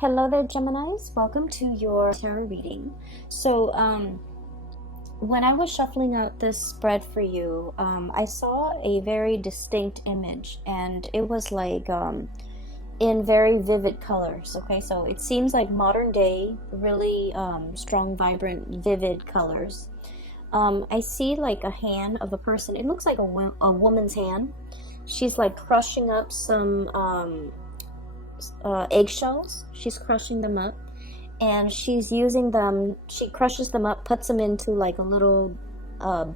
Hello there, Geminis. Welcome to your tarot reading. So, when I was shuffling out this spread for you, I saw a very distinct image, and it was like in very vivid colors. Okay, so it seems like modern day, really strong, vibrant, vivid colors. I see like a hand of a person. It looks like a woman's hand. She's like crushing up some eggshells. She's crushing them up, and she's using them. She crushes them up, puts them into like a little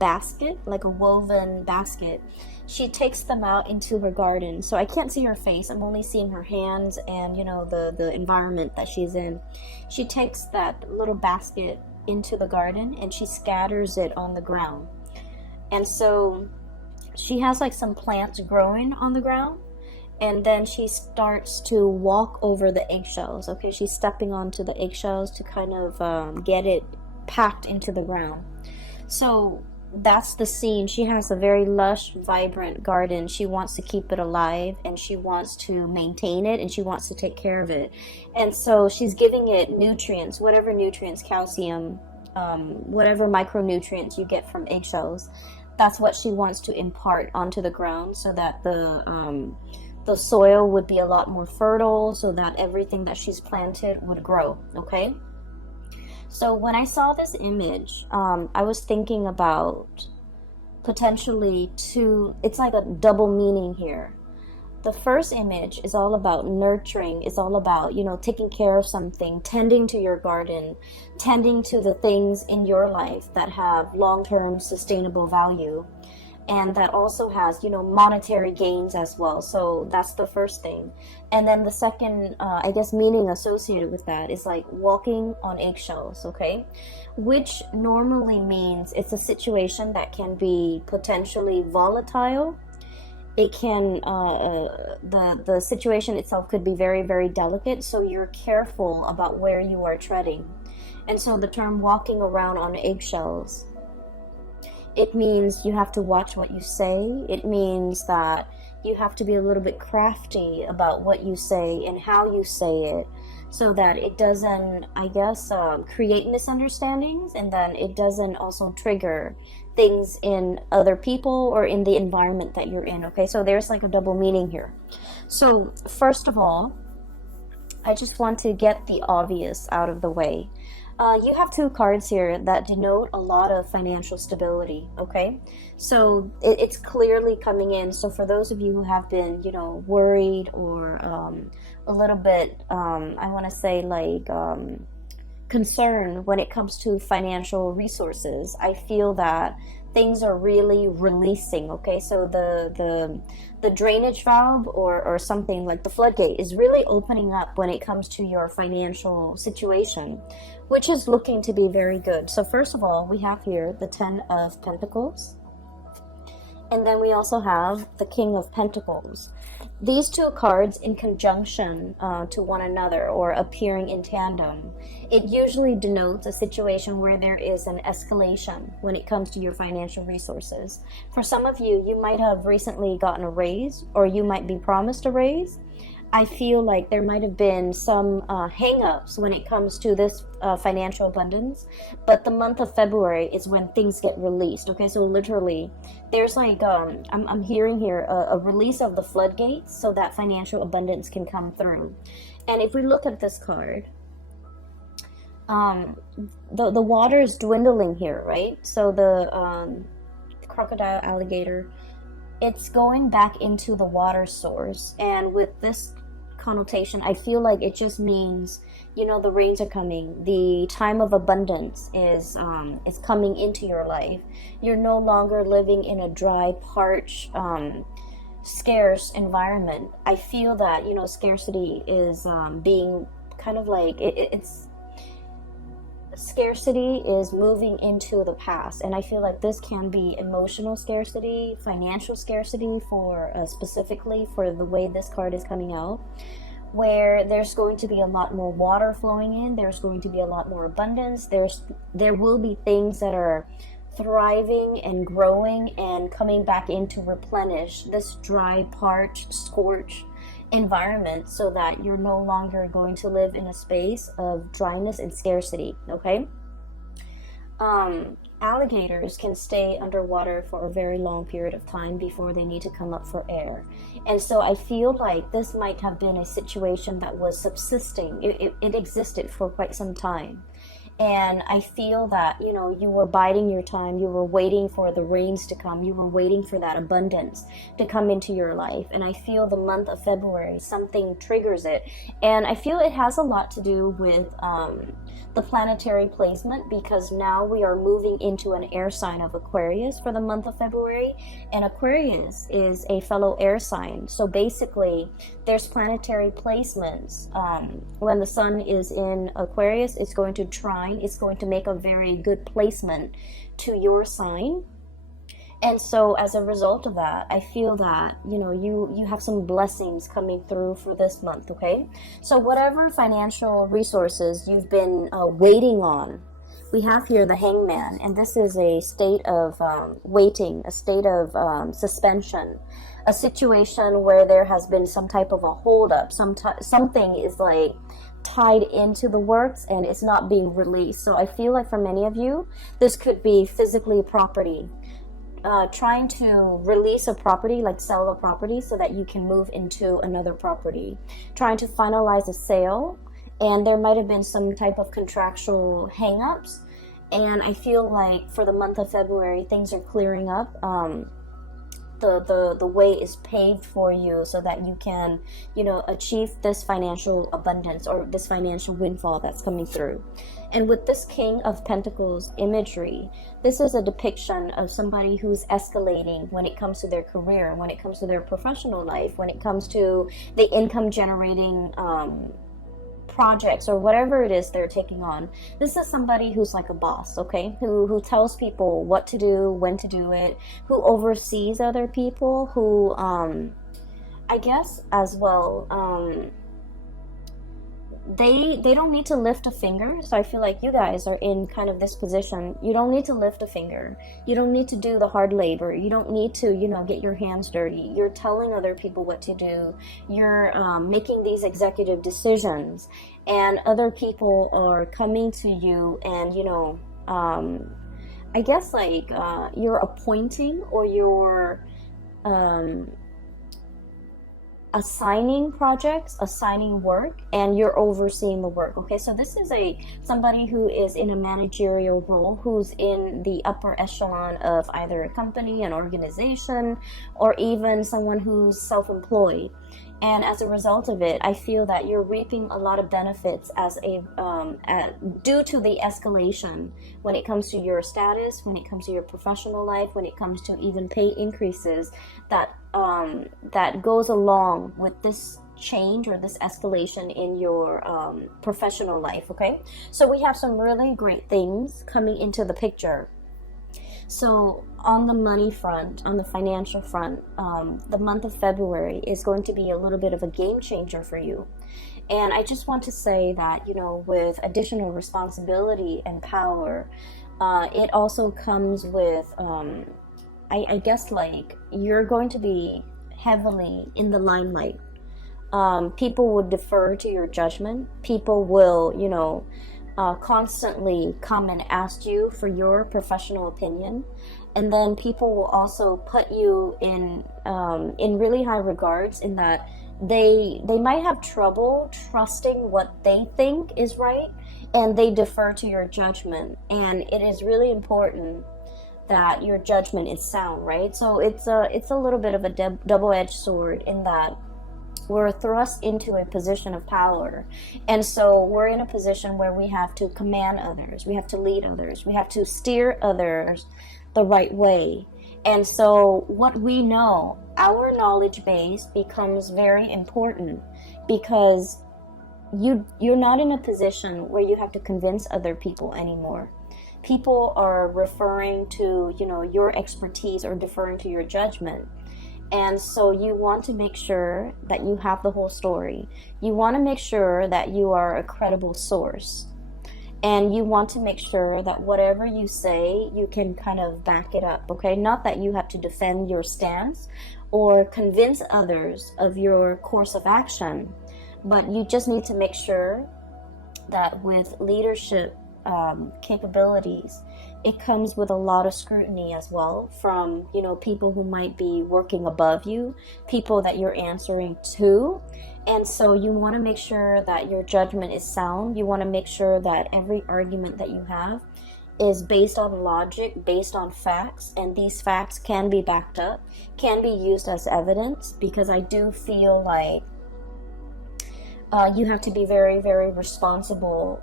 basket, like a woven basket. She takes them out into her garden. So I can't see her face. I'm only seeing her hands and the environment that she's in. She takes that little basket into the garden and she scatters it on the ground. And so she has like some plants growing on the ground, and then she starts to walk over the eggshells. Okay, she's stepping onto the eggshells to kind of get it packed into the ground. So that's the scene. She has a very lush, vibrant garden. She wants to keep it alive, and she wants to maintain it, and she wants to take care of it. And so she's giving it nutrients, whatever nutrients, calcium, whatever micronutrients you get from eggshells. That's what she wants to impart onto the ground, so that the soil would be a lot more fertile, so that everything that she's planted would grow. Okay, so when I saw this image, I was thinking about potentially it's like a double meaning here. The first image is all about nurturing. It's all about, taking care of something, tending to your garden, tending to the things in your life that have long-term sustainable value, and that also has monetary gains as well. So that's the first thing. And then the second meaning associated with that is like walking on eggshells. Okay, which normally means it's a situation that can be potentially volatile. It can the situation itself could be very, very delicate, so you're careful about where you are treading. And so the term walking around on eggshells, it means you have to watch what you say. It means that you have to be a little bit crafty about what you say and how you say it, so that it doesn't, create misunderstandings, and then it doesn't also trigger things in other people or in the environment that you're in. Okay, so there's like a double meaning here. So first of all, I just want to get the obvious out of the way. You have two cards here that denote a lot of financial stability. Okay, so it's clearly coming in. So for those of you who have been, worried or a little bit, I want to say like concerned when it comes to financial resources, I feel that things are really releasing. Okay, so the drainage valve or something like the floodgate is really opening up when it comes to your financial situation, which is looking to be very good. So first of all, we have here the 10 of Pentacles, and then we also have the King of Pentacles. These two cards in conjunction to one another, or appearing in tandem, it usually denotes a situation where there is an escalation when it comes to your financial resources. For some of you, you might have recently gotten a raise, or you might be promised a raise. I feel like there might have been some hang-ups when it comes to this financial abundance, but the month of February is when things get released. Okay, so literally, there's like, I'm hearing here a release of the floodgates so that financial abundance can come through. And if we look at this card, the water is dwindling here, right? So the crocodile, alligator, it's going back into the water source. And with this connotation, I feel like it just means, the rains are coming. The time of abundance is coming into your life. You're no longer living in a dry, parched, scarce environment. I feel that, scarcity is being kind of like, it's scarcity is moving into the past, and I feel like this can be emotional scarcity, financial scarcity, for specifically for the way this card is coming out, where there's going to be a lot more water flowing in, there's going to be a lot more abundance, there will be things that are thriving and growing and coming back in to replenish this dry, parched, scorched environment so that you're no longer going to live in a space of dryness and scarcity, okay? Alligators can stay underwater for a very long period of time before they need to come up for air. And so I feel like this might have been a situation that was subsisting. It existed for quite some time. And I feel that, you know, you were biding your time. You were waiting for the rains to come. You were waiting for that abundance to come into your life. And I feel the month of February, something triggers it. And I feel it has a lot to do with the planetary placement, because now we are moving into an air sign of Aquarius for the month of February. And Aquarius is a fellow air sign. So basically, there's planetary placements. When the sun is in Aquarius, it's going to trine. It's going to make a very good placement to your sign. And so as a result of that, I feel that, you know, you have some blessings coming through for this month, okay? So whatever financial resources you've been waiting on, we have here the Hangman, and this is a state of waiting, a state of suspension, a situation where there has been some type of a holdup, something is like tied into the works and it's not being released. So I feel like for many of you, this could be physically property. Trying to release a property, like sell a property so that you can move into another property. Trying to finalize a sale, and there might have been some type of contractual hang-ups. And I feel like for the month of February, things are clearing up. The way is paved for you so that you can, you know, achieve this financial abundance or this financial windfall that's coming through. And with this King of Pentacles imagery, this is a depiction of somebody who's escalating when it comes to their career, when it comes to their professional life, when it comes to the income generating projects or whatever it is they're taking on. This is somebody who's like a boss, okay? Who tells people what to do, when to do it, who oversees other people, who I guess as well they don't need to lift a finger. So I feel like you guys are in kind of this position. You don't need to lift a finger. You don't need to do the hard labor. You don't need to, you know, get your hands dirty. You're telling other people what to do. You're making these executive decisions, and other people are coming to you and, you know, I guess like you're appointing or you're assigning projects, assigning work, and you're overseeing the work. Okay, so this is somebody who is in a managerial role, who's in the upper echelon of either a company, an organization, or even someone who's self-employed. And as a result of it, I feel that you're reaping a lot of benefits due to the escalation when it comes to your status, when it comes to your professional life, when it comes to even pay increases that goes along with this change or this escalation in your professional life, okay? So we have some really great things coming into the picture. So on the money front, on the financial front, the month of February is going to be a little bit of a game changer for you. And I just want to say that, you know, with additional responsibility and power, it also comes with, I guess, like, you're going to be heavily in the limelight. People would defer to your judgment. People will, you know, constantly come and ask you for your professional opinion, and then people will also put you in really high regards, in that they might have trouble trusting what they think is right, and they defer to your judgment. And it is really important that your judgment is sound, right? So it's a little bit of a double-edged sword, in that we're thrust into a position of power. And so we're in a position where we have to command others, we have to lead others, we have to steer others the right way. And so what we know, our knowledge base becomes very important, because you're not in a position where you have to convince other people anymore. People are referring to, you know, your expertise or deferring to your judgment. And so you want to make sure that you have the whole story. You want to make sure that you are a credible source. And you want to make sure that whatever you say, you can kind of back it up, okay? Not that you have to defend your stance or convince others of your course of action, but you just need to make sure that with leadership capabilities, it comes with a lot of scrutiny as well from, you know, people who might be working above you, people that you're answering to. And so you want to make sure that your judgment is sound. You want to make sure that every argument that you have is based on logic, based on facts, and these facts can be backed up, can be used as evidence, because I do feel like you have to be very, very responsible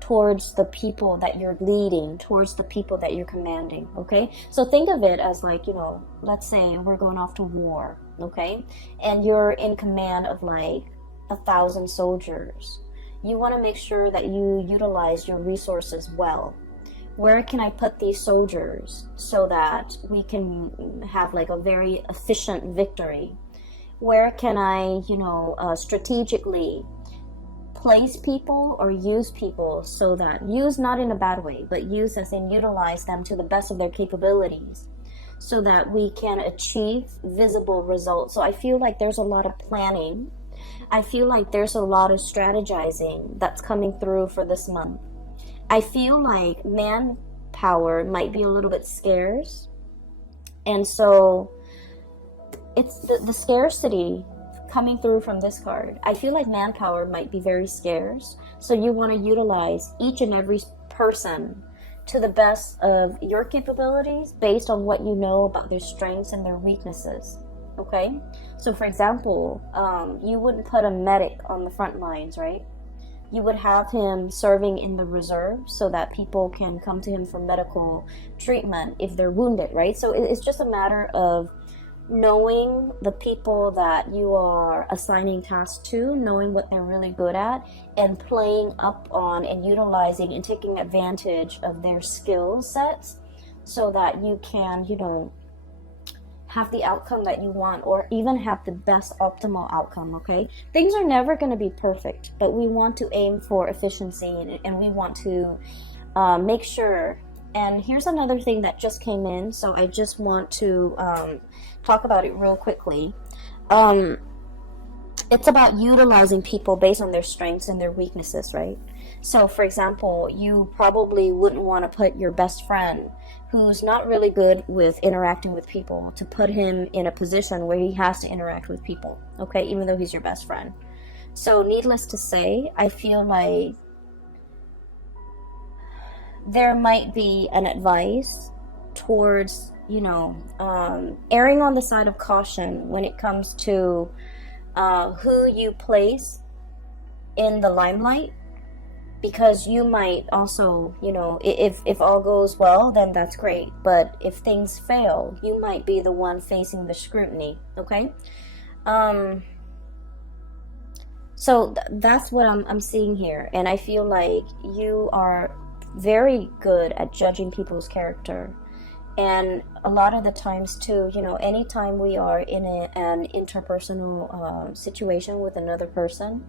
towards the people that you're leading, towards the people that you're commanding, okay? So think of it as like, you know, let's say we're going off to war, okay? And you're in command of like 1,000 soldiers. You want to make sure that you utilize your resources well. Where can I put these soldiers so that we can have like a very efficient victory? Where can I, you know, strategically place people or use people so that, use not in a bad way, but use as in utilize them to the best of their capabilities so that we can achieve visible results. So I feel like there's a lot of planning. I feel like there's a lot of strategizing that's coming through for this month. I feel like manpower might be a little bit scarce. And so it's the scarcity coming through from this card. I feel like manpower might be very scarce. So you want to utilize each and every person to the best of your capabilities based on what you know about their strengths and their weaknesses. Okay? So for example, you wouldn't put a medic on the front lines, right? You would have him serving in the reserve so that people can come to him for medical treatment if they're wounded, right? So it's just a matter of knowing the people that you are assigning tasks to, knowing what they're really good at, and playing up on and utilizing and taking advantage of their skill sets so that you can, you know, have the outcome that you want, or even have the best optimal outcome, okay? Things are never going to be perfect, but we want to aim for efficiency, and we want to make sure. And here's another thing that just came in, so I just want to talk about it real quickly. It's about utilizing people based on their strengths and their weaknesses, right? So, for example, you probably wouldn't want to put your best friend who's not really good with interacting with people to put him in a position where he has to interact with people, okay, even though he's your best friend. So, needless to say, I feel like there might be an advice towards, you know, erring on the side of caution when it comes to who you place in the limelight, because you might also, you know, if all goes well, then that's great, but if things fail, you might be the one facing the scrutiny, okay? So that's what I'm seeing here, and I feel like you are very good at judging people's character. And a lot of the times too, you know, anytime we are in an interpersonal situation with another person,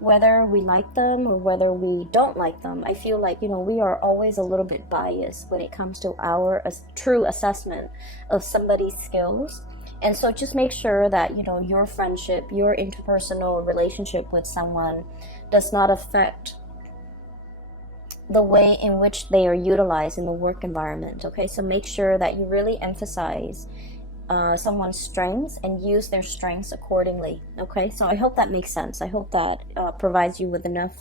whether we like them or whether we don't like them, I feel like, you know, we are always a little bit biased when it comes to our true assessment of somebody's skills. And so just make sure that, you know, your friendship, your interpersonal relationship with someone does not affect the way in which they are utilized in the work environment, okay? So make sure that you really emphasize someone's strengths and use their strengths accordingly, okay? So I hope that makes sense. I hope that provides you with enough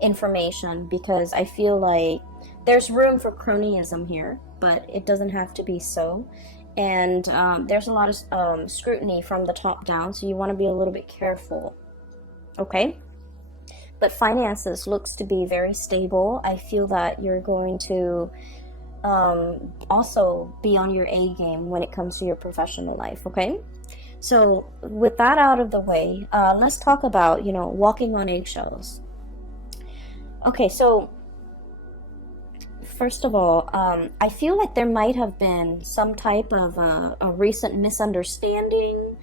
information, because I feel like there's room for cronyism here, but it doesn't have to be so. And there's a lot of scrutiny from the top down, so you want to be a little bit careful, okay? But finances looks to be very stable. I feel that you're going to also be on your A game when it comes to your professional life, okay? So with that out of the way, let's talk about, you know, walking on eggshells. Okay, so first of all, I feel like there might have been some type of a recent misunderstanding,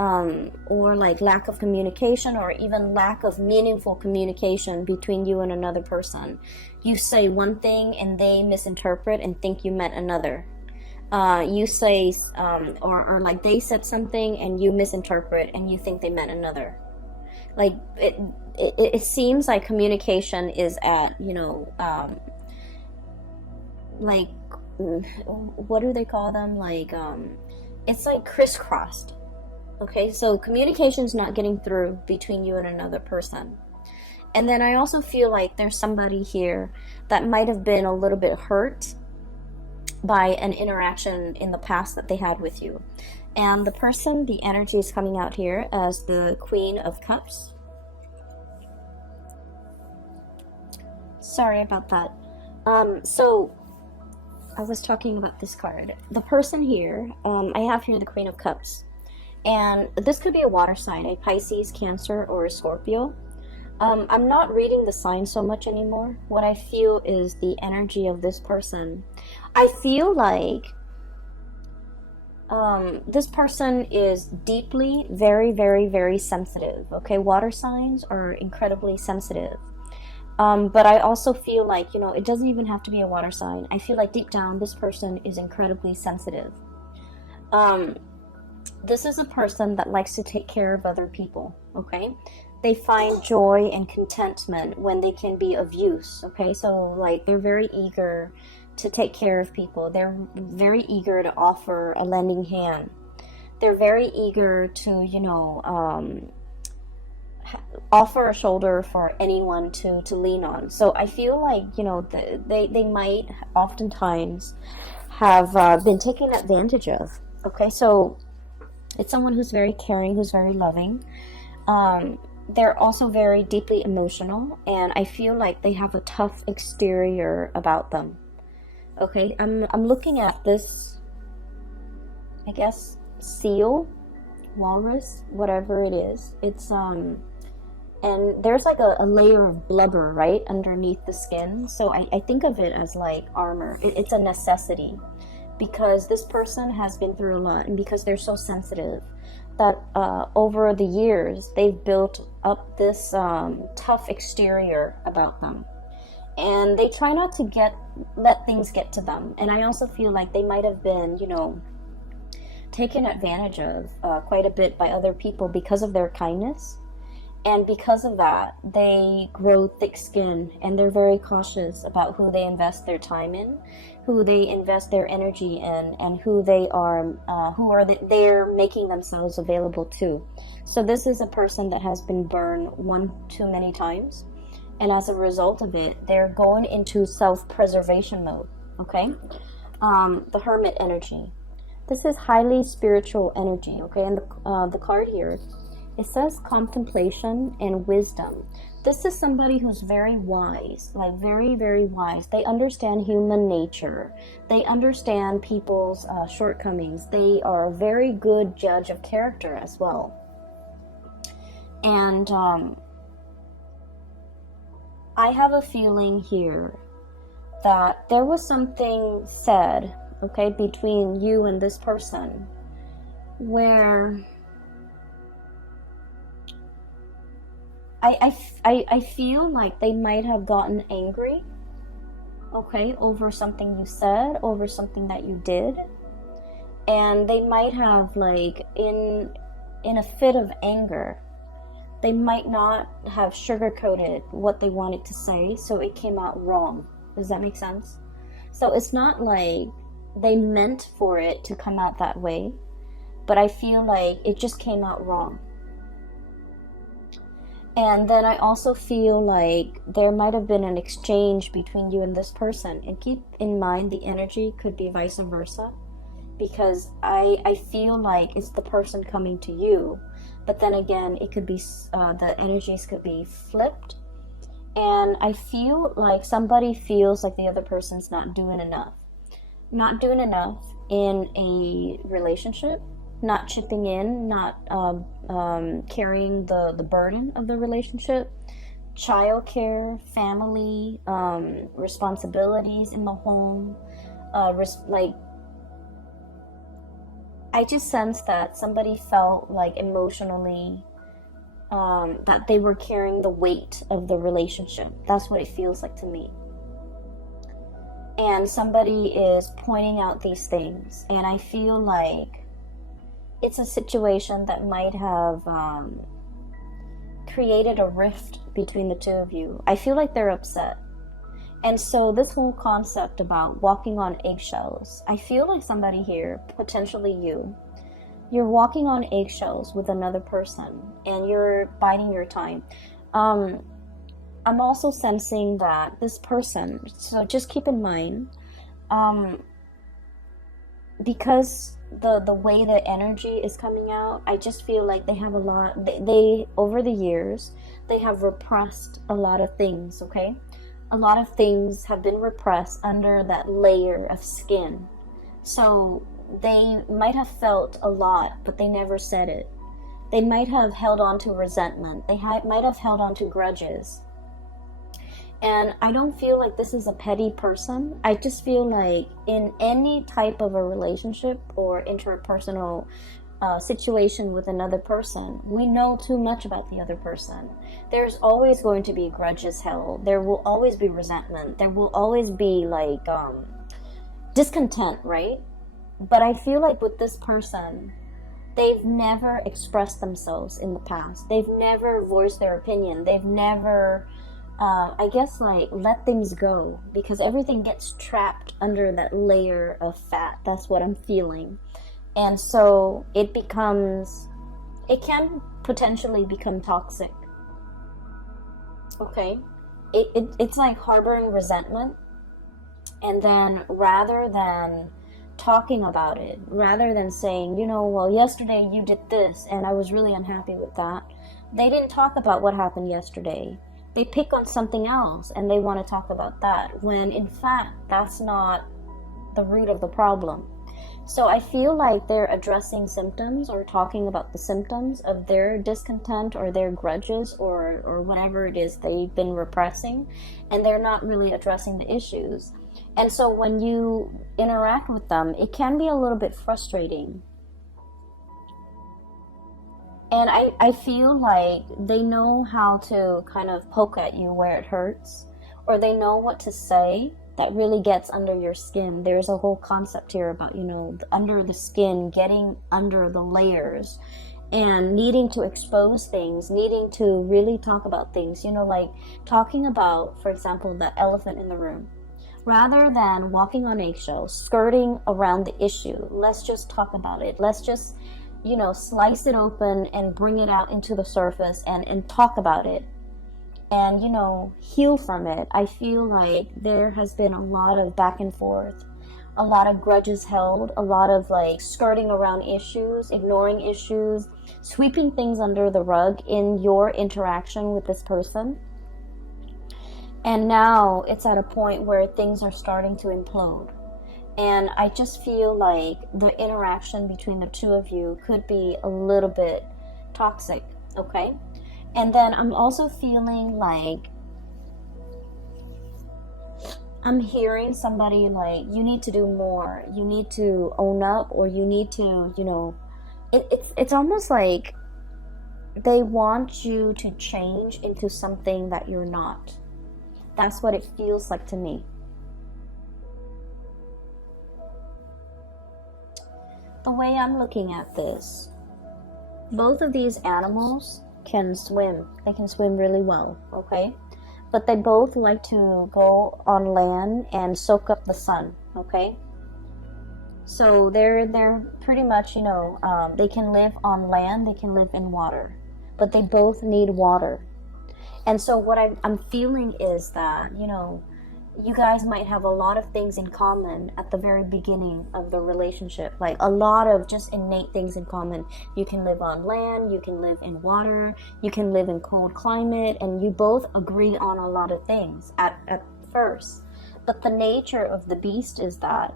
or like lack of communication, or even lack of meaningful communication between you and another person. You say one thing and they misinterpret and think you meant another. You say, or like they said something and you misinterpret and you think they meant another. Like it seems like communication is at, like, what do they call them? Like, it's like crisscrossed. Okay, so communication's not getting through between you and another person. And then I also feel like there's somebody here that might have been a little bit hurt by an interaction in the past that they had with you. And the person, the energy is coming out here as the Queen of Cups. Sorry about that. So I was talking about this card. The person here, I have here the Queen of Cups. And this could be a water sign, a Pisces, Cancer, or a Scorpio. I'm not reading the sign so much anymore. What I feel is the energy of this person. I feel like this person is deeply, very, very, very sensitive. Okay, water signs are incredibly sensitive. But I also feel like, it doesn't even have to be a water sign. I feel like deep down, this person is incredibly sensitive. This is a person that likes to take care of other people, okay? They find joy and contentment when they can be of use, okay? So, like, they're very eager to take care of people. They're very eager to offer a lending hand. They're very eager to, offer a shoulder for anyone to lean on. So I feel like, they might oftentimes have been taken advantage of, okay? So it's someone who's very caring, who's very loving. They're also very deeply emotional, and I feel like they have a tough exterior about them. Okay, I'm looking at this, I guess, seal, walrus, whatever it is. It's and there's like a layer of blubber right underneath the skin. So I think of it as like armor. It's a necessity, because this person has been through a lot, and because they're so sensitive, that over the years they've built up this tough exterior about them, and they try not to let things get to them. And I also feel like they might have been, taken advantage of quite a bit by other people because of their kindness. And because of that, they grow thick skin, and they're very cautious about who they invest their time in, who they invest their energy in, and who they're making themselves available to. So this is a person that has been burned one too many times, and as a result of it, they're going into self-preservation mode. Okay, the Hermit energy. This is highly spiritual energy. Okay, and the card here, it says contemplation and wisdom. This is somebody who's very wise, like very, very wise. They understand human nature. They understand people's shortcomings. They are a very good judge of character as well. And I have a feeling here that there was something said, okay, between you and this person, where I feel like they might have gotten angry, okay, over something you said, over something that you did. And they might have, like, in a fit of anger, they might not have sugarcoated what they wanted to say, so it came out wrong. Does that make sense? So it's not like they meant for it to come out that way, but I feel like it just came out wrong. And then I also feel like there might have been an exchange between you and this person. And keep in mind, the energy could be vice versa, because I feel like it's the person coming to you. But then again, it could be, the energies could be flipped. And I feel like somebody feels like the other person's not doing enough. Not doing enough in a relationship. Not chipping in, not carrying the burden of the relationship, childcare, family, responsibilities in the home, like I just sense that somebody felt like emotionally that they were carrying the weight of the relationship. That's what it feels like to me. And somebody is pointing out these things, and I feel like it's a situation that might have created a rift between the two of you. I feel like they're upset. And so this whole concept about walking on eggshells, I feel like somebody here, potentially you're walking on eggshells with another person and you're biding your time. I'm also sensing that this person, so just keep in mind, because the way the energy is coming out, I just feel like they have a lot, they over the years, they have repressed a lot of things, okay? A lot of things have been repressed under that layer of skin. So they might have felt a lot, but they never said it. They might have held on to resentment. They might have held on to grudges. And I don't feel like this is a petty person. I just feel like in any type of a relationship or interpersonal situation with another person, we know too much about the other person. There's always going to be grudges held. There will always be resentment. There will always be like discontent, right? But I feel like with this person, they've never expressed themselves in the past. They've never voiced their opinion. They've never I guess like let things go, because everything gets trapped under that layer of fat. That's what I'm feeling. And so it can potentially become toxic. Okay? It's like harboring resentment, and then rather than talking about it, rather than saying, well, yesterday you did this and I was really unhappy with that, they didn't talk about what happened yesterday. They pick on something else and they want to talk about that, when in fact that's not the root of the problem. So I feel like they're addressing symptoms or talking about the symptoms of their discontent or their grudges or whatever it is they've been repressing, and they're not really addressing the issues. And so when you interact with them, it can be a little bit frustrating. And I feel like they know how to kind of poke at you where it hurts, or they know what to say that really gets under your skin. There's a whole concept here about, under the skin, getting under the layers, and needing to expose things, needing to really talk about things, like talking about, for example, the elephant in the room. Rather than walking on eggshells, skirting around the issue, let's just talk about it. Let's just slice it open and bring it out into the surface and talk about it and, heal from it. I feel like there has been a lot of back and forth, a lot of grudges held, a lot of like skirting around issues, ignoring issues, sweeping things under the rug in your interaction with this person. And now it's at a point where things are starting to implode. And I just feel like the interaction between the two of you could be a little bit toxic, okay? And then I'm also feeling like I'm hearing somebody like, you need to do more, you need to own up, or you need to, it's almost like they want you to change into something that you're not. That's what it feels like to me. The way I'm looking at this, both of these animals can swim. They can swim really well, okay? But they both like to go on land and soak up the sun, okay? So they're pretty much, they can live on land, they can live in water, but they both need water. And so what I'm feeling is that, you guys might have a lot of things in common at the very beginning of the relationship, like a lot of just innate things in common. You can live on land, you can live in water, you can live in cold climate, and you both agree on a lot of things at first. But the nature of the beast is that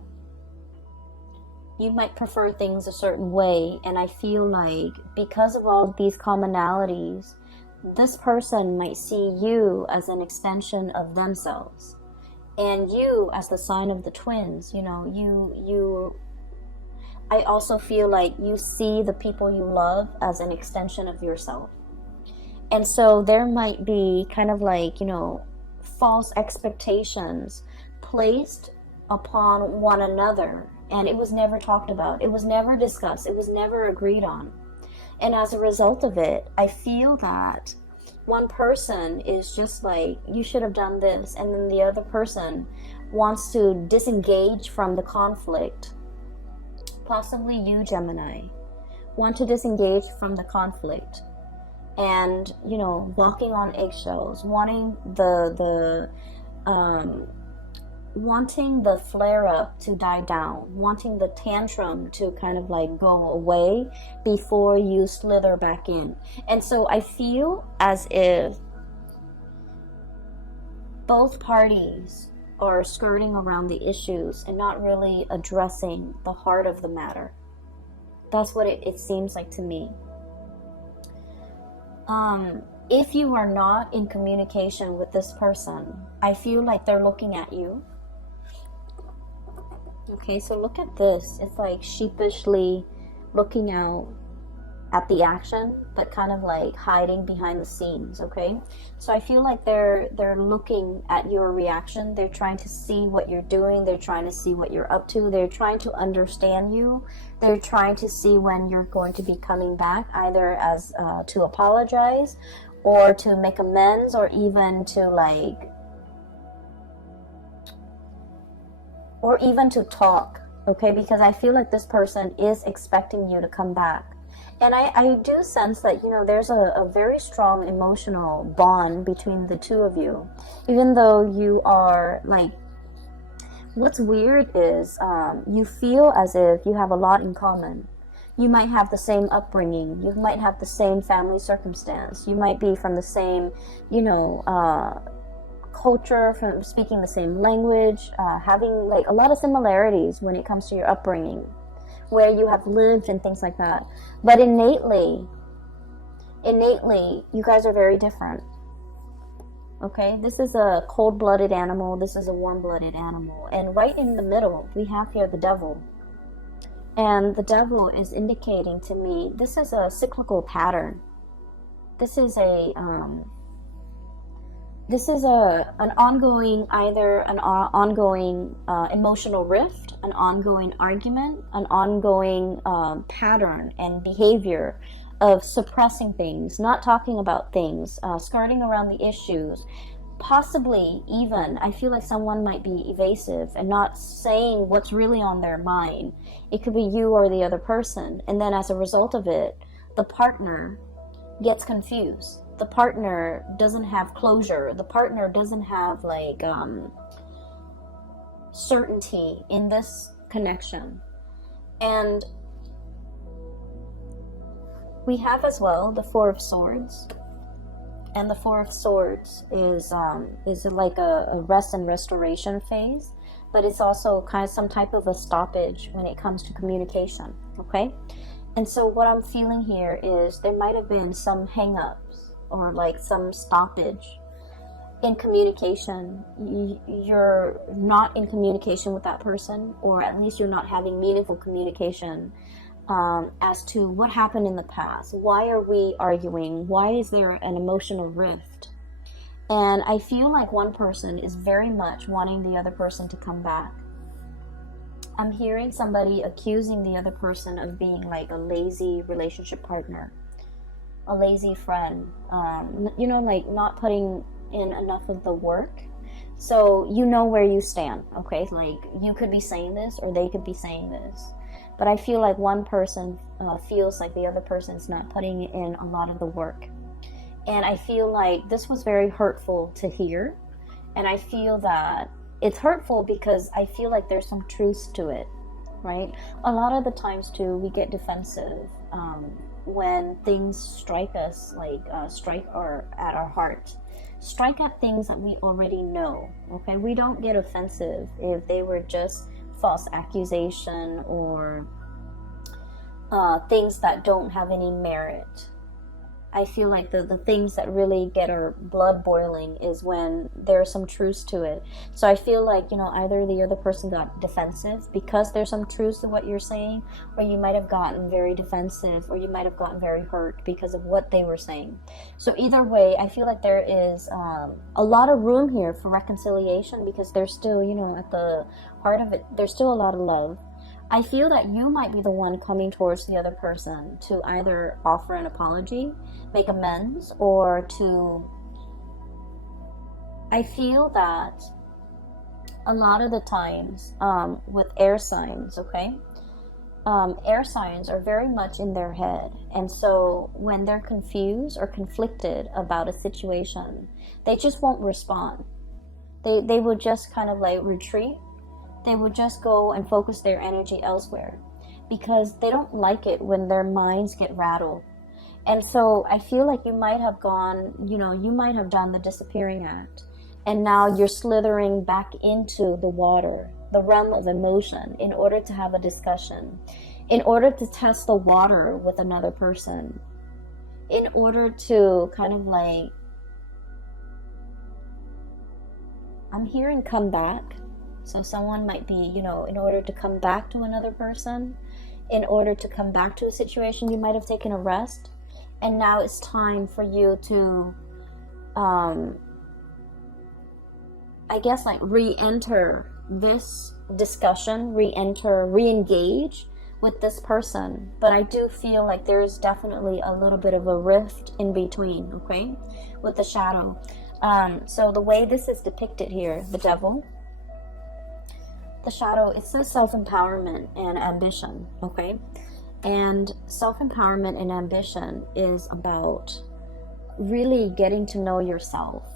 you might prefer things a certain way, and I feel like because of all of these commonalities, this person might see you as an extension of themselves. And you, as the sign of the twins, I I also feel like you see the people you love as an extension of yourself. And so there might be kind of like, you know, false expectations placed upon one another, and it was never talked about. It was never discussed. It was never agreed on. And as a result of it, I feel that one person is just like, you should have done this, and then the other person wants to disengage from the conflict. Possibly you, Gemini, want to disengage from the conflict, and, you know, walking on eggshells, wanting wanting the flare up to die down, wanting the tantrum to kind of like go away before you slither back in. And so I feel as if both parties are skirting around the issues and not really addressing the heart of the matter. That's what it seems like to me. If you are not in communication with this person, I feel like they're looking at you. Okay, so look at this. It's like sheepishly looking out at the action, but kind of like hiding behind the scenes, okay? So I feel like they're looking at your reaction. They're trying to see what you're doing. They're trying to see what you're up to. They're trying to understand you. They're trying to see when you're going to be coming back, either as to apologize or to make amends, or even to like, or even to talk, okay? Because I feel like this person is expecting you to come back. And I do sense that, you know, there's a very strong emotional bond between the two of you. Even though you are like, what's weird is you feel as if you have a lot in common. You might have the same upbringing. You might have the same family circumstance. You might be from the same, you know, culture, from speaking the same language, having like a lot of similarities when it comes to your upbringing, where you have lived and things like that. But innately, you guys are very different. Okay, this is a cold-blooded animal. This is a warm-blooded animal. And right in the middle, we have here the devil. And the devil is indicating to me, this is a cyclical pattern. This is an ongoing, either an ongoing emotional rift, an ongoing argument, an ongoing pattern and behavior of suppressing things, not talking about things, skirting around the issues. Possibly even, I feel like someone might be evasive and not saying what's really on their mind. It could be you or the other person. And then as a result of it, the partner gets confused. The partner doesn't have closure. The partner doesn't have like certainty in this connection. And we have as well the Four of Swords. And the Four of Swords is like a rest and restoration phase, but it's also kind of some type of a stoppage when it comes to communication, okay? And so what I'm feeling here is there might have been some hang-ups or like some stoppage in communication. You're not in communication with that person, or at least you're not having meaningful communication as to what happened in the past. Why are we arguing? Why is there an emotional rift? And I feel like one person is very much wanting the other person to come back. I'm hearing somebody accusing the other person of being like a lazy relationship partner, a lazy friend, you know, like not putting in enough of the work. So you know where you stand, okay? Like you could be saying this or they could be saying this. But I feel like one person feels like the other person's not putting in a lot of the work. And I feel like this was very hurtful to hear. And I feel that it's hurtful because I feel like there's some truth to it, right? A lot of the times too, we get defensive when things strike us, like strike at our heart. Strike at things that we already know, okay? We don't get offensive if they were just false accusation or things that don't have any merit. I feel like the things that really get our blood boiling is when there's some truth to it. So I feel like, either the other person got defensive because there's some truth to what you're saying, or you might have gotten very defensive, or you might have gotten very hurt because of what they were saying. So either way, I feel like there is a lot of room here for reconciliation, because there's still, at the heart of it, there's still a lot of love. I feel that you might be the one coming towards the other person to either offer an apology, make amends, or to... I feel that a lot of the times with air signs, okay? Air signs are very much in their head. And so when they're confused or conflicted about a situation, they just won't respond. They will just kind of like retreat. They would just go and focus their energy elsewhere, because they don't like it when their minds get rattled. And so I feel like you might have gone, you might have done the disappearing act, and now you're slithering back into the water, the realm of emotion, in order to have a discussion, in order to test the water with another person, in order to kind of like, I'm hearing come back. So someone might be, in order to come back to another person, in order to come back to a situation, you might have taken a rest. And now it's time for you to, I guess, like re-enter this discussion, re-engage with this person. But I do feel like there's definitely a little bit of a rift in between, okay, with the shadow. So the way this is depicted here, the devil, the shadow, it says self-empowerment and ambition, okay? And self-empowerment and ambition is about really getting to know yourself,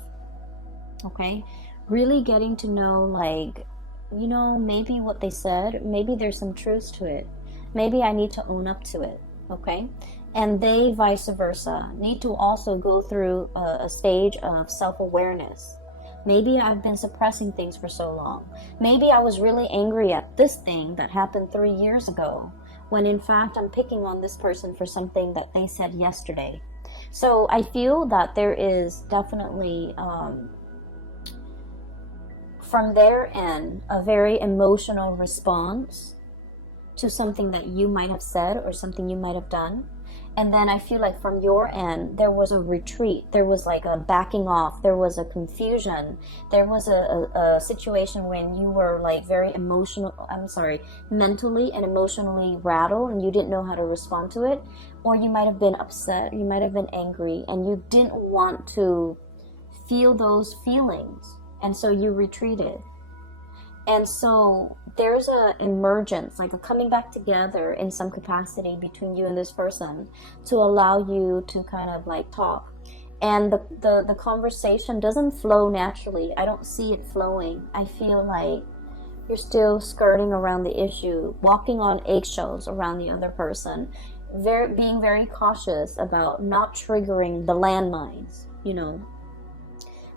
okay? Really getting to know, like, maybe what they said, maybe there's some truth to it. Maybe I need to own up to it, okay? And they, vice versa, need to also go through a stage of self-awareness. Maybe I've been suppressing things for so long. Maybe I was really angry at this thing that happened 3 years ago, when in fact I'm picking on this person for something that they said yesterday. So I feel that there is definitely, from their end, a very emotional response to something that you might have said or something you might have done. And then I feel like from your end, there was a retreat. There was like a backing off. There was a confusion. There was a situation when you were like very mentally and emotionally rattled, and you didn't know how to respond to it. Or you might have been upset. You might have been angry, and you didn't want to feel those feelings. And so you retreated. And so there's a emergence, like a coming back together in some capacity between you and this person to allow you to kind of like talk. And the conversation doesn't flow naturally. I don't see it flowing. I feel like you're still skirting around the issue, walking on eggshells around the other person, being very cautious about not triggering the landmines,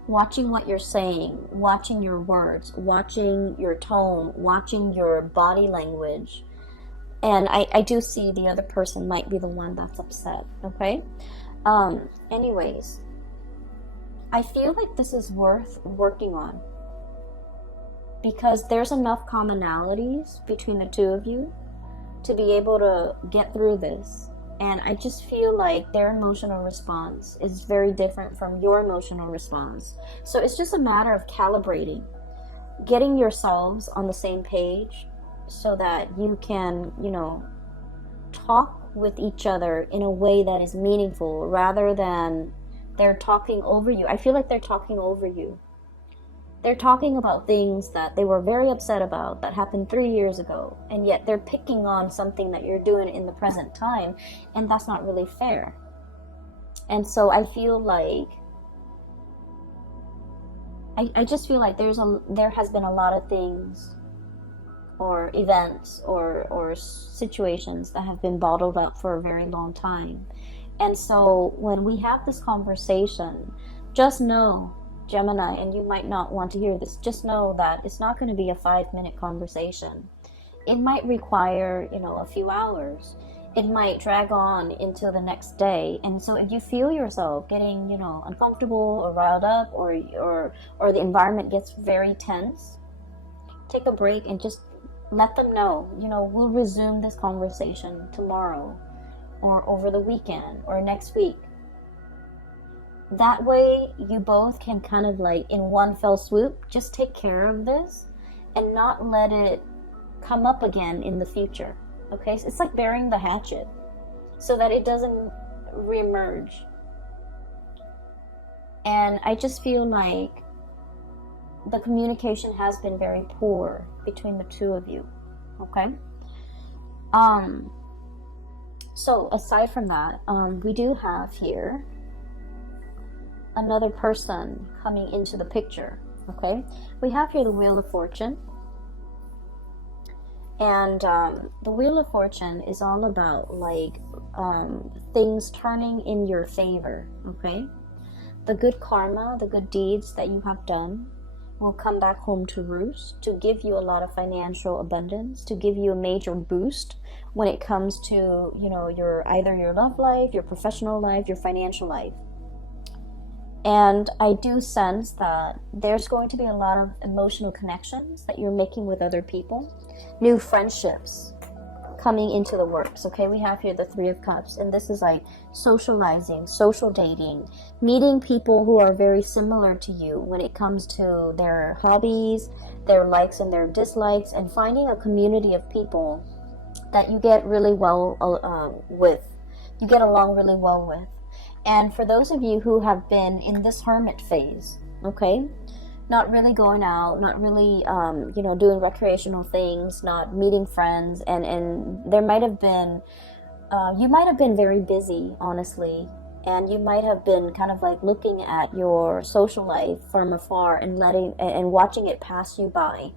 watching what you're saying, watching your words, watching your tone, watching your body language. And I do see the other person might be the one that's upset, okay? Anyways, I feel like this is worth working on, because there's enough commonalities between the two of you to be able to get through this. And I just feel like their emotional response is very different from your emotional response. So it's just a matter of calibrating, getting yourselves on the same page so that you can, talk with each other in a way that is meaningful, rather than they're talking over you. I feel like they're talking over you. They're talking about things that they were very upset about that happened 3 years ago, and yet they're picking on something that you're doing in the present time, and that's not really fair. And so I feel like I just feel like there has been a lot of things or events or situations that have been bottled up for a very long time. And so when we have this conversation, just know, Gemini, and you might not want to hear this, just know that it's not going to be a 5-minute conversation. It might require, a few hours. it might drag on into the next day. And so if you feel yourself getting, you know, uncomfortable or riled up, or the environment gets very tense, take a break and just let them know, you know, we'll resume this conversation tomorrow or over the weekend or next week. That way you both can kind of like in one fell swoop just take care of this and not let it come up again in the future. Okay, so it's like burying the hatchet so that it doesn't reemerge. And I just feel like the communication has been very poor between the two of you. Okay. So aside from that, we do have here another person coming into the picture. Okay, we have here the Wheel of Fortune. And the Wheel of Fortune is all about like things turning in your favor, okay? The good karma, the good deeds that you have done will come back home to roost to give you a lot of financial abundance, to give you a major boost when it comes to, you know, either your love life, your professional life, your financial life. And I do sense that there's going to be a lot of emotional connections that you're making with other people. New friendships coming into the works. Okay, we have here the Three of Cups, and this is like socializing, social dating, meeting people who are very similar to you when it comes to their hobbies, their likes and their dislikes, and finding a community of people that you get really well with, you get along really well with. And for those of you who have been in this hermit phase, okay, not really going out, not really, you know, doing recreational things, not meeting friends, and there might have been, you might have been very busy, honestly, and you might have been kind of like looking at your social life from afar and watching it pass you by.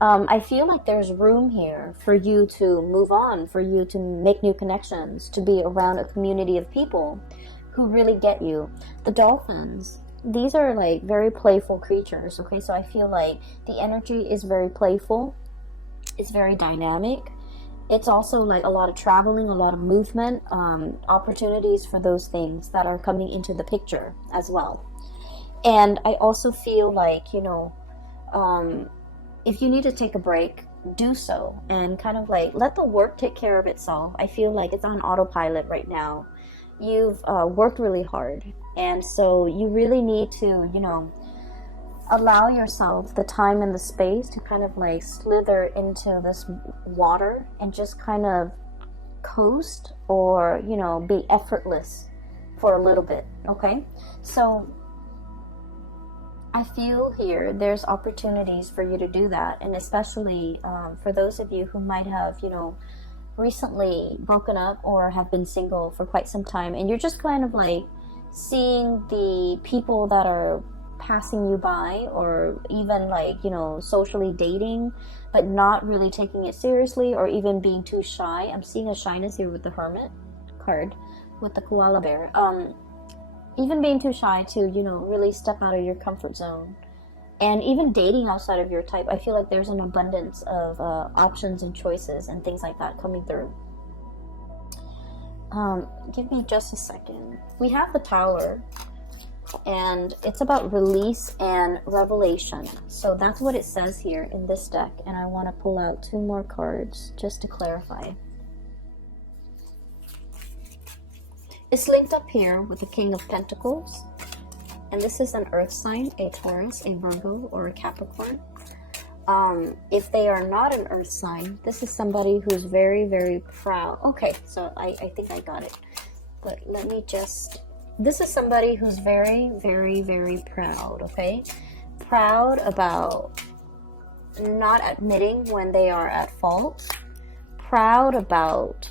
I feel like there's room here for you to move on, for you to make new connections, to be around a community of people who really get you. The dolphins, these are like very playful creatures, okay? So I feel like the energy is very playful. It's very dynamic. It's also like a lot of traveling, a lot of movement, opportunities for those things that are coming into the picture as well. And I also feel like, you know, if you need to take a break, do so and kind of like let the work take care of itself. I feel like it's on autopilot right now. You've worked really hard, and so you really need to, you know, allow yourself the time and the space to kind of like slither into this water and just kind of coast, or, you know, be effortless for a little bit. Okay, so I feel here there's opportunities for you to do that, and especially for those of you who might have, you know, recently broken up or have been single for quite some time, and you're just kind of like seeing the people that are passing you by, or even like, you know, socially dating but not really taking it seriously, or even being too shy. I'm seeing a shyness here with the Hermit card with the koala bear. Even being too shy to, you know, really step out of your comfort zone. And even dating outside of your type, I feel like there's an abundance of options and choices and things like that coming through. Give me just a second. We have the Tower, and it's about release and revelation. So that's what it says here in this deck, and I want to pull out 2 more cards just to clarify. It's linked up here with the King of Pentacles. And this is an earth sign, a Taurus, a Virgo, or a Capricorn. If they are not an earth sign, this is somebody who's very, very proud. Okay, so I think I got it. But let me just... This is somebody who's very, very, very proud, okay? Proud about not admitting when they are at fault. Proud about...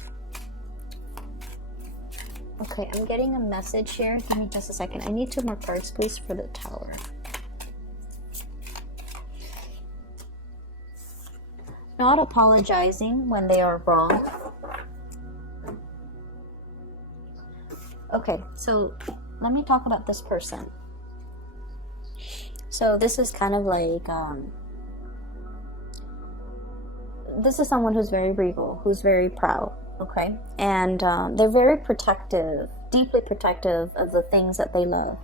Okay, I'm getting a message here. Give me just a second. I need 2 more cards, please, for the Tower. Not apologizing when they are wrong. Okay, so let me talk about this person. So this is kind of like, this is someone who's very regal, who's very proud, okay? And they're very protective, deeply protective of the things that they love.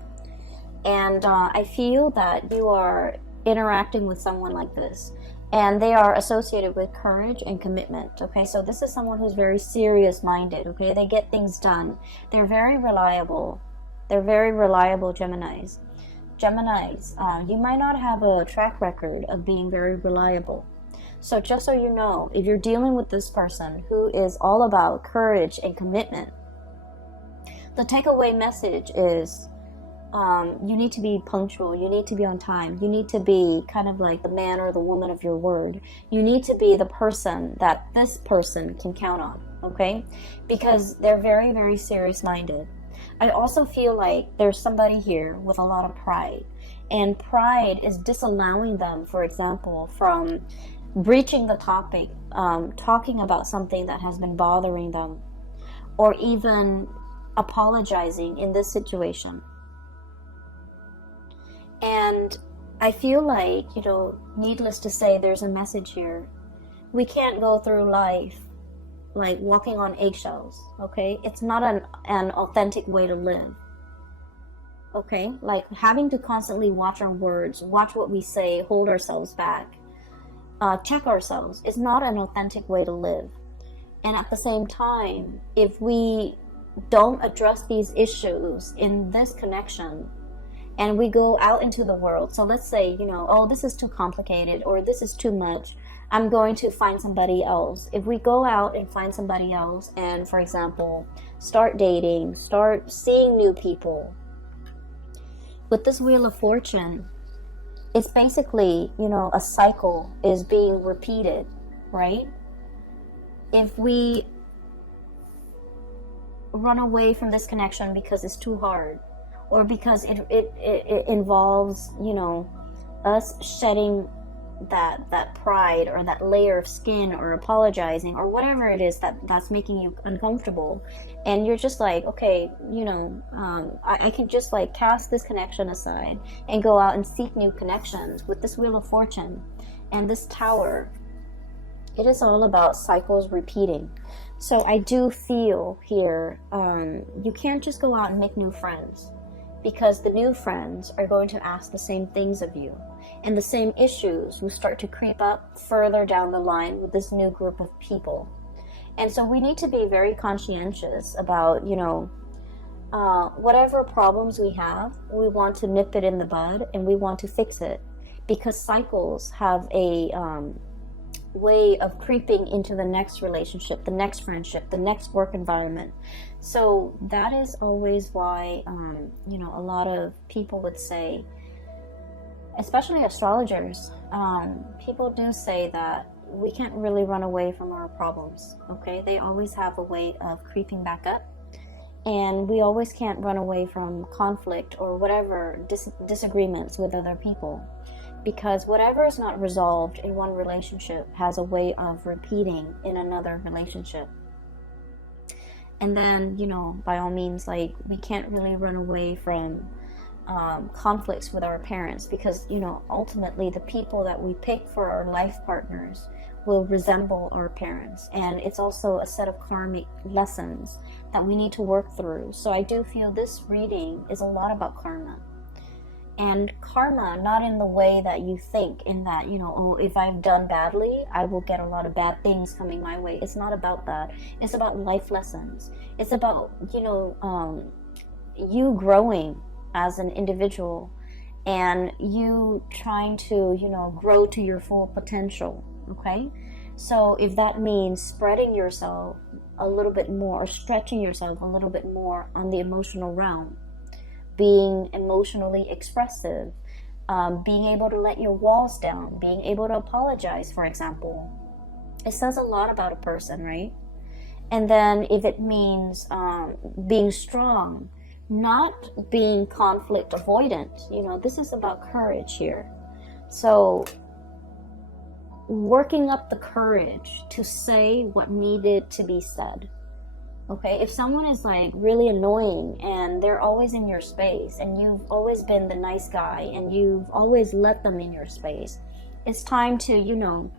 And I feel that you are interacting with someone like this, and they are associated with courage and commitment, okay? So this is someone who's very serious minded, okay? They get things done. They're very reliable. They're very reliable Geminis. You might not have a track record of being very reliable. So just so you know, if you're dealing with this person who is all about courage and commitment, the takeaway message is you need to be punctual. You need to be on time. You need to be kind of like the man or the woman of your word. You need to be the person that this person can count on, okay? Because they're very, very serious minded. I also feel like there's somebody here with a lot of pride, and pride is disallowing them, for example, from breaching the topic, talking about something that has been bothering them, or even apologizing in this situation. And I feel like, needless to say, there's a message here. We can't go through life like walking on eggshells, okay? It's not an authentic way to live, okay? Like having to constantly watch our words, watch what we say, hold ourselves back, check ourselves is not an authentic way to live. And at the same time, if we don't address these issues in this connection, and we go out into the world, so let's say, oh, this is too complicated, or this is too much, I'm going to find somebody else. If we go out and find somebody else and, for example, start dating, start seeing new people, with this Wheel of Fortune, it's basically, a cycle is being repeated, right? If we run away from this connection because it's too hard, or because it involves, us shedding that pride or that layer of skin, or apologizing, or whatever it is that's making you uncomfortable, and you're just like, okay, I can just like cast this connection aside and go out and seek new connections. With this Wheel of Fortune and this Tower, it is all about cycles repeating. So I do feel here, you can't just go out and make new friends, because the new friends are going to ask the same things of you, and the same issues will start to creep up further down the line with this new group of people. And so we need to be very conscientious about, whatever problems we have, we want to nip it in the bud, and we want to fix it, because cycles have a way of creeping into the next relationship, the next friendship, the next work environment. So that is always why, a lot of people would say, especially astrologers, people do say that we can't really run away from our problems, okay? They always have a way of creeping back up, and we always can't run away from conflict or whatever disagreements with other people, because whatever is not resolved in one relationship has a way of repeating in another relationship. And then, by all means, like, we can't really run away from conflicts with our parents, because, ultimately the people that we pick for our life partners will resemble our parents. And it's also a set of karmic lessons that we need to work through. So I do feel this reading is a lot about karma. And karma, not in the way that you think, in that, if I've done badly, I will get a lot of bad things coming my way. It's not about that. It's about life lessons. It's about, you growing as an individual, and you trying to, grow to your full potential, okay? So if that means spreading yourself a little bit more, or stretching yourself a little bit more on the emotional realm, being emotionally expressive, being able to let your walls down, being able to apologize, for example, it says a lot about a person, right? And then if it means being strong, not being conflict avoidant, this is about courage here. So working up the courage to say what needed to be said. Okay, if someone is like really annoying and they're always in your space, and you've always been the nice guy and you've always let them in your space, it's time to,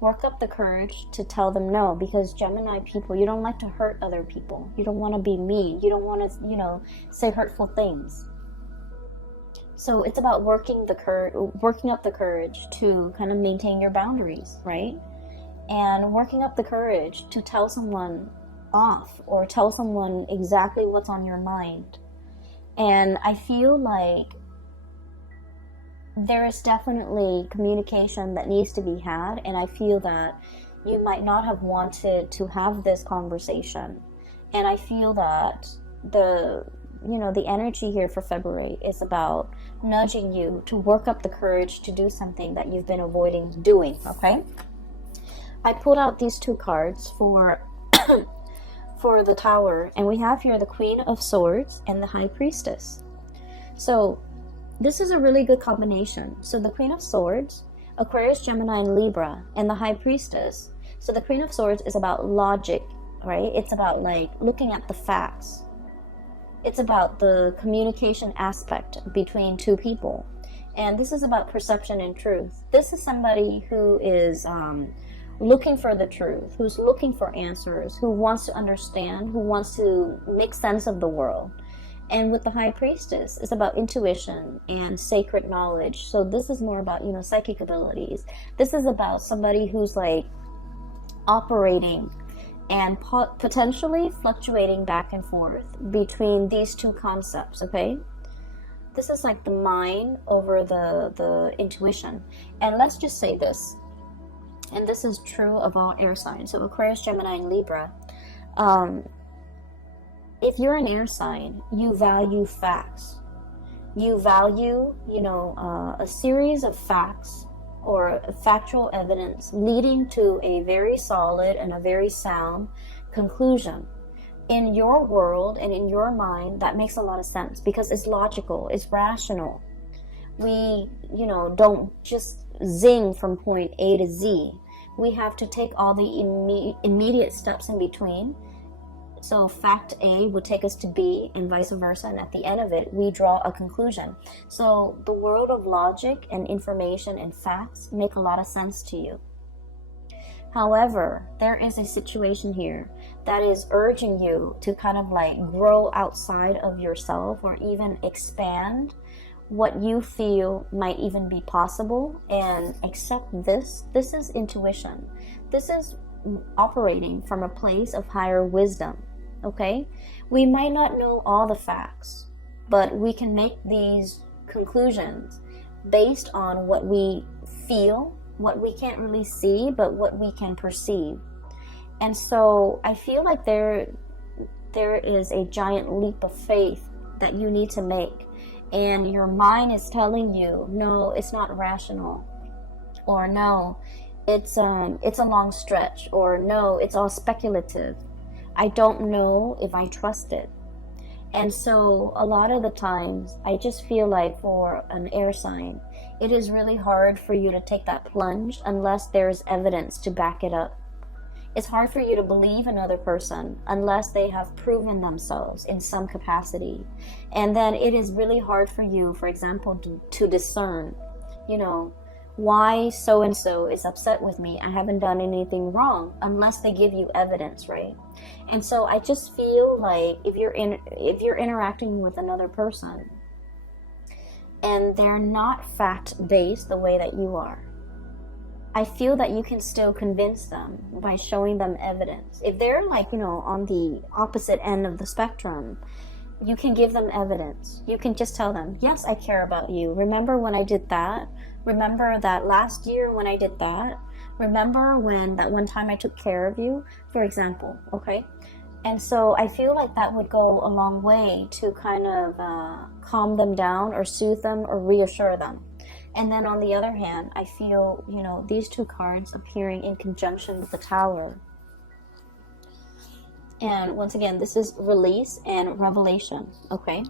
Work up the courage to tell them no, because Gemini people, you don't like to hurt other people. You don't want to be mean. You don't want to, say hurtful things. So it's about working up the courage to kind of maintain your boundaries, right? And working up the courage to tell someone off or tell someone exactly what's on your mind. And I feel like there is definitely communication that needs to be had, and I feel that you might not have wanted to have this conversation. And I feel that the energy here for February is about nudging you to work up the courage to do something that you've been avoiding doing, okay? I pulled out these two cards for for the Tower, and we have here the Queen of Swords and the High Priestess. So this is a really good combination. So the Queen of Swords, Aquarius, Gemini, and Libra, and the High Priestess. So the Queen of Swords is about logic, right? It's about like looking at the facts. It's about the communication aspect between two people. And this is about perception and truth. This is somebody who is looking for the truth, who's looking for answers, who wants to understand, who wants to make sense of the world. And with the High Priestess, it's about intuition and sacred knowledge. So this is more about, psychic abilities. This is about somebody who's like operating and potentially fluctuating back and forth between these two concepts, okay? This is like the mind over the intuition. And let's just say this, and this is true of all air signs, so Aquarius, Gemini, and Libra. If you're an air sign, you value facts. You value, a series of facts or factual evidence leading to a very solid and a very sound conclusion. In your world and in your mind, that makes a lot of sense because it's logical, it's rational. We, don't just zing from point A to Z. We have to take all the immediate steps in between. So fact A would take us to B and vice versa, and at the end of it, we draw a conclusion. So the world of logic and information and facts make a lot of sense to you. However, there is a situation here that is urging you to kind of like grow outside of yourself or even expand what you feel might even be possible and accept this. This is intuition. This is operating from a place of higher wisdom. Okay, we might not know all the facts, but we can make these conclusions based on what we feel, what we can't really see, but what we can perceive. And so I feel like there is a giant leap of faith that you need to make, and your mind is telling you, no, it's not rational, or no, it's a long stretch, or no, it's all speculative. I don't know if I trust it. And so a lot of the times I just feel like for an air sign, it is really hard for you to take that plunge unless there's evidence to back it up. It's hard for you to believe another person unless they have proven themselves in some capacity. And then it is really hard for you, for example, to discern, why so-and-so is upset with me. I haven't done anything wrong unless they give you evidence, right? And so I just feel like if you're interacting with another person and they're not fact-based the way that you are, I feel that you can still convince them by showing them evidence. If they're like, on the opposite end of the spectrum, you can give them evidence. You can just tell them, yes, I care about you. Remember when I did that? Remember that last year when I did that? Remember when that one time I took care of you, for example, okay? And so I feel like that would go a long way to kind of calm them down or soothe them or reassure them. And then on the other hand, I feel, these two cards appearing in conjunction with the Tower. And once again, this is release and revelation, okay?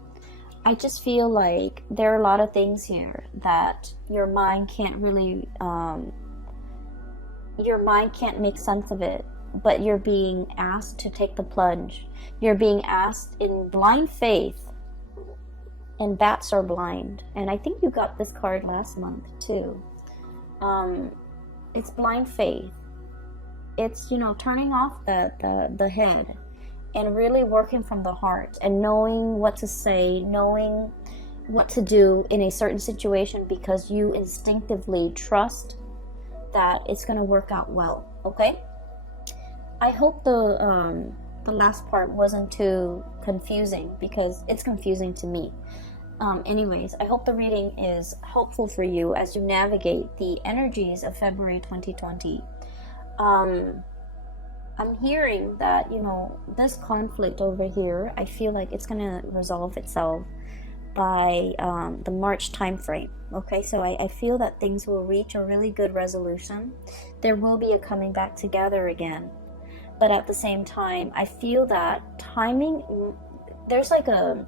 I just feel like there are a lot of things here that your mind can't really, your mind can't make sense of it, but you're being asked to take the plunge. You're being asked in blind faith, and bats are blind. And I think you got this card last month too. It's blind faith. it's, you know, turning off the head and really working from the heart and knowing what to say, knowing what to do in a certain situation because you instinctively trust that it's going to work out well. Okay, I hope the last part wasn't too confusing, because it's confusing to me. Anyways, I hope the reading is helpful for you as you navigate the energies of February 2020. I'm hearing that, you know, this conflict over here, I feel like it's going to resolve itself by the March time frame. Okay, so I feel that things will reach a really good resolution. There will be a coming back together again. But at the same time, I feel that timing, there's like a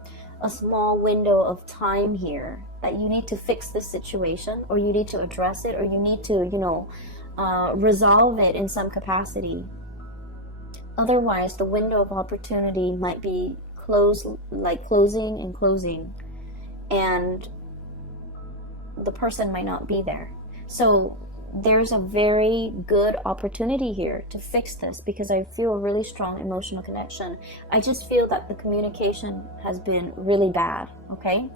small window of time here that you need to fix this situation, or you need to address it, or you need to, you know, resolve it in some capacity. Otherwise, the window of opportunity might be closing and closing, and the person might not be there. So there's a very good opportunity here to fix this, because I feel a really strong emotional connection. I just feel that the communication has been really bad, okay?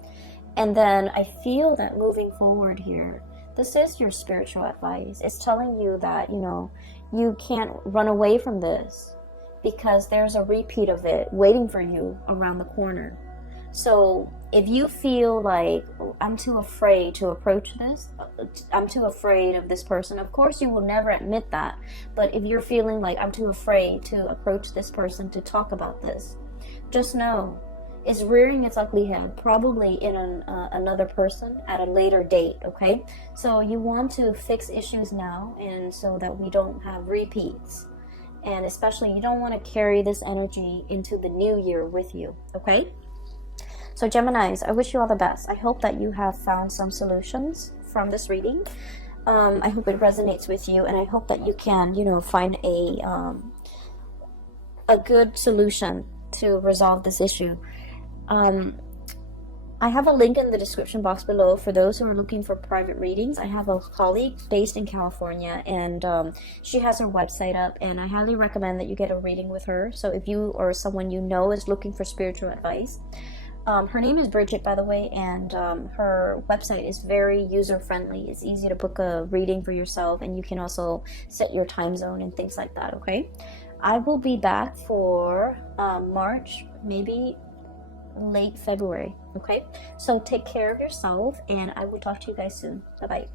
And then I feel that moving forward here, this is your spiritual advice. It's telling you that, you know, you can't run away from this, because there's a repeat of it waiting for you around the corner. So if you feel like, oh, I'm too afraid to approach this, I'm too afraid of this person, of course you will never admit that. But if you're feeling like, I'm too afraid to approach this person to talk about this, just know it's rearing its ugly head, probably in another person at a later date, okay? So you want to fix issues now, and so that we don't have repeats. And especially, you don't want to carry this energy into the new year with you, okay? So Geminis, I wish you all the best. I hope that you have found some solutions from this reading. I hope it resonates with you, and I hope that you can, you know, find a good solution to resolve this issue. I have a link in the description box below for those who are looking for private readings. I have a colleague based in California, and she has her website up, and I highly recommend that you get a reading with her. So if you or someone you know is looking for spiritual advice, her name is Bridget, by the way, and her website is very user-friendly. It's easy to book a reading for yourself, and you can also set your time zone and things like that, okay? I will be back for March, maybe late February, okay? So take care of yourself, and I will talk to you guys soon. Bye-bye.